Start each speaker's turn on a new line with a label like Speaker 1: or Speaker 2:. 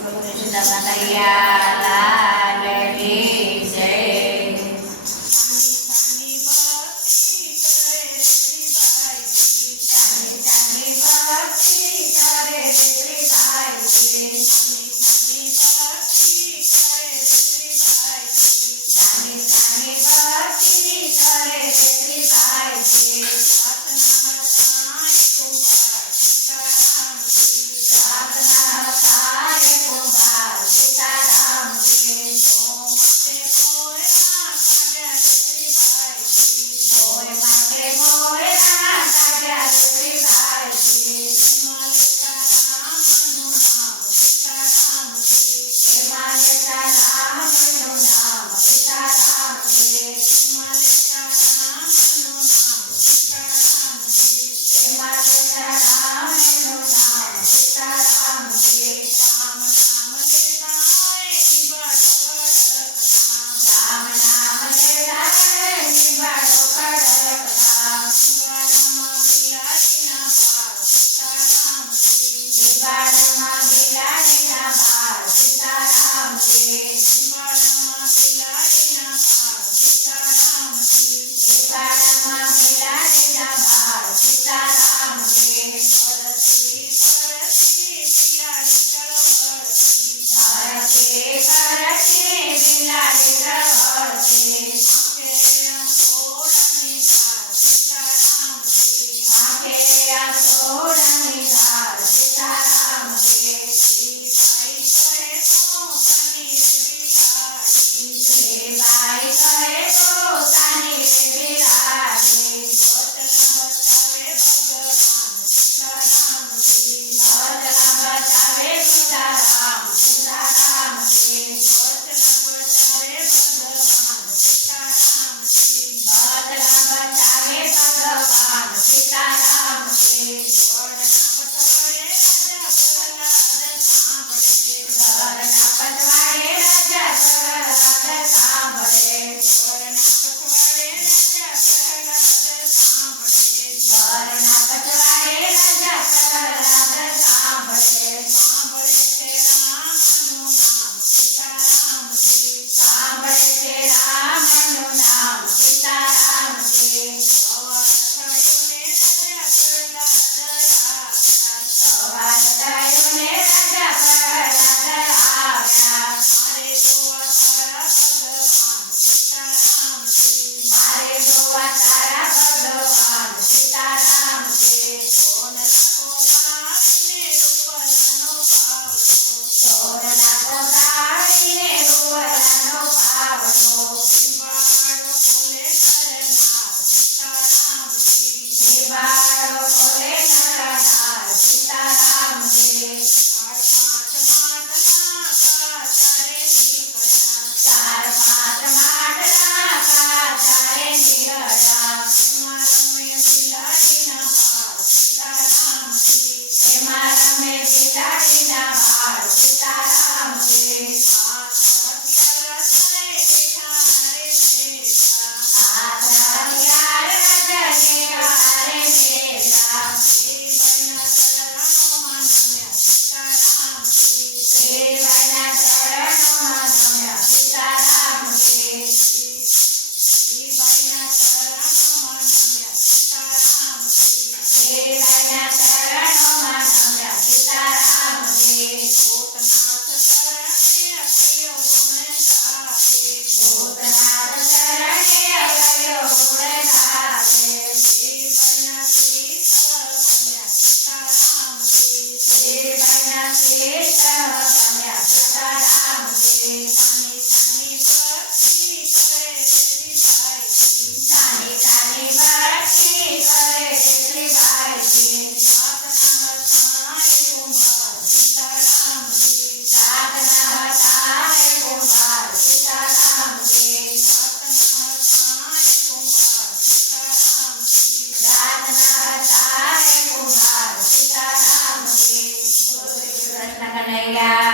Speaker 1: Kaya lang.
Speaker 2: Hare Namah Sitaram Yeah.